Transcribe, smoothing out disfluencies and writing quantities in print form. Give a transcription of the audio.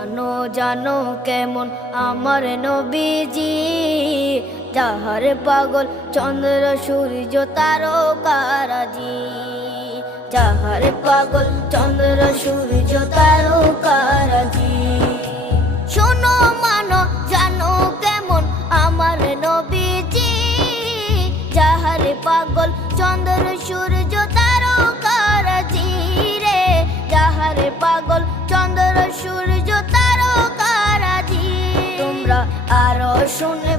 জানো জানো কেমন আমার নবীজি, যাহার পাগল চন্দ্র সূর্য তারকারাজি, যাহার পাগল চন্দ্র সূর্য তারকারাজি। শোনো মানো জানো কেমন আমার নবীজি, যাহার পাগল চন্দ্র সূর্য তারকারাজি রে, যাহার পাগল চন্দ্র সূর্য তারকারাজি। তোমরা আরো শুনে